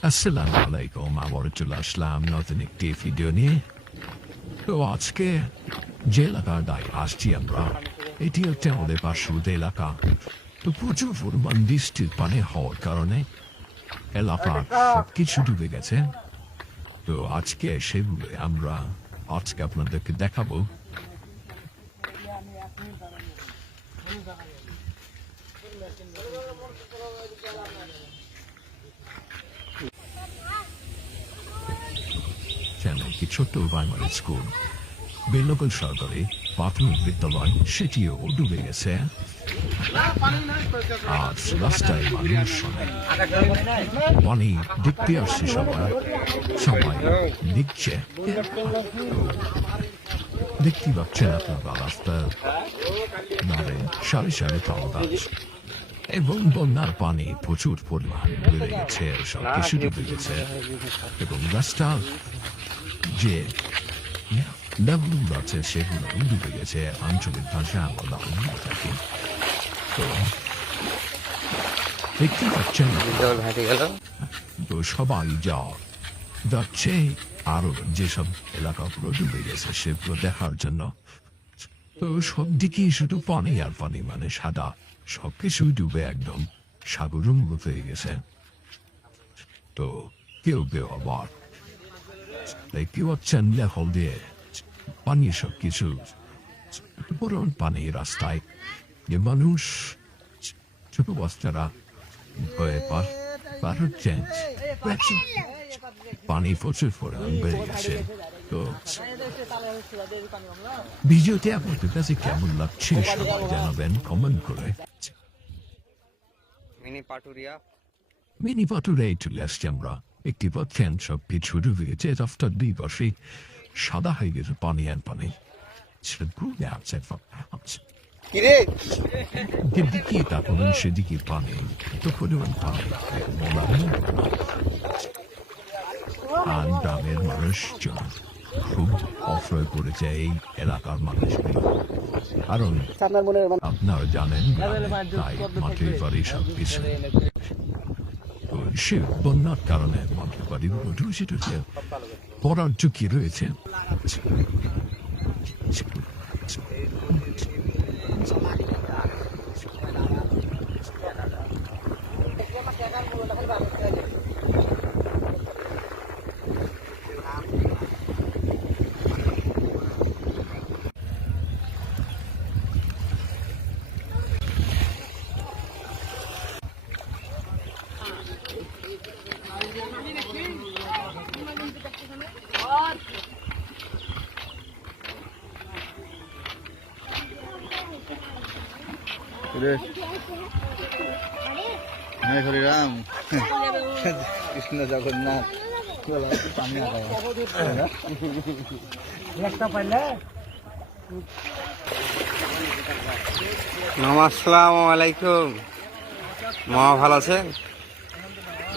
আসসালামু আলাইকুম আবার চলে আসলাম নতুন একটি ভিডিও নিয়ে তো আজকে যে এলাকাটায় আসছি আমরা এটি হচ্ছে আমাদের পার্শ্ববর্তী এলাকা তো প্রচুর পরিমাণ বৃষ্টির পানি হওয়ার কারণে এলাকা সব কিছু ডুবে গেছে তো আজকে সেগুলো আমরা আজকে আপনাদেরকে দেখাবো কি ছোট্ট প্রাইমারি স্কুল বেলকল সরকারি প্রাথমিক বিদ্যালয়, সেটিও ডুবে গেছে। আর রাস্তায় মানুষ পানি দেখতে আসছে সবাই সবাই দেখছে দেখতে পাচ্ছেন আপনারা রাস্তার ধারে সারি সারি তাল গাছ এবং বন্যার পানি প্রচুর পরিমাণ বেড়ে গেছে, সব কিছু ডুবে গেছে। এবং রাস্তা যে আছে সেগুলো ডুবে গেছে আঞ্চলিক ভাষা আমরা বলে থাকি। তো দেখতে পাচ্ছেন? তো সবাই যা যাচ্ছে আরও যেসব এলাকাগুলো ডুবে গেছে সেগুলো দেখার জন্য। তো সব দিকে শুধু পানি আর পানি মানে সাদা। সব কিছু ডুবে একদম। সাগরের মতো হয়ে গেছে। তো কেউ কেউ আবার পানি প্রচুর পরিমাণ বেড়ে গেছে তো ভিডিওতে আপনাদের কাছে কেমন লাগছে সবাই জানাবেন কমেন্ট করে মিনি পাটুরিয়া মিনি পাটুরে চলে আসছি আমরা একটি পাচ্ছেন সব কিছু ডুবে গেছে রাস্তার দুই পাশে সাদা হয়ে গেছে পানি আর পানি। কিরে? সেদিকে পরিমাণ। আর গ্রামের মানুষজন খুব অফরয় করেছে এই এলাকার কারণ আপনারা জানেন তাই মাটির বাড়ি সব কিছু সে বন্যার কারণে মাটির বাড়ির ঢুসে ঢুসে পড়ার ঝুঁকি রয়েছে। হরিরাম। কৃষ্ণ জগন্নাথ। পানি মামা আসসালামু আলাইকুম। মামা ভালো আছেন?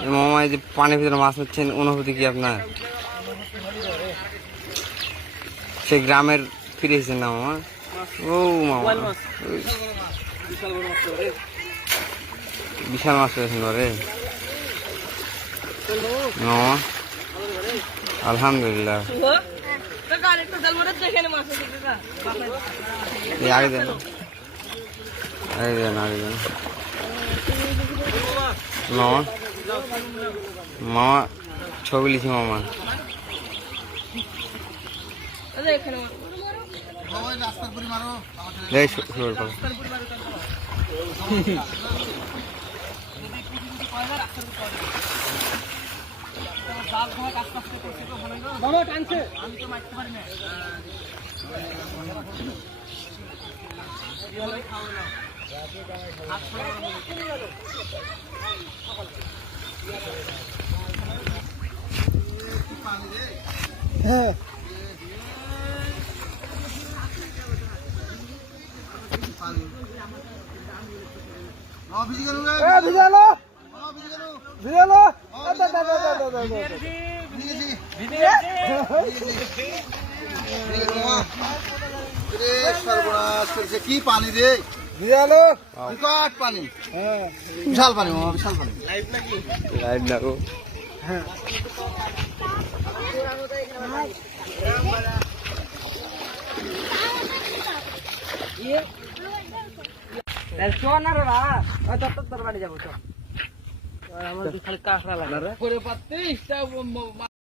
এই মামা এই যে পানির ভিতরে মাছ হচ্ছেন অনুভূতি কি আপনার? সে গ্রামের ফিরে এসেছেন না মামা? ও মামা। ওই। বিশাল মাছ পেয়েছেন ঘরে। আলহামদুলিল্লাহ। আগে দেন। আগে দেন আগে দেন। মামা মামা ছবি লিখি মামা। আরে এখানে দেখ শুরু করো বাবা টানছে সর্বনাশ করেছে কি পানি রে ভিজালো। বিকট পানি বিশাল পানি মামা বিশাল পানি লাইভ নাকি লাইভ না গো হ্যাঁ। শোন আর বা ওই তোর বাড়ি যাব চল আমার খালি কাঁকড়া লাগে।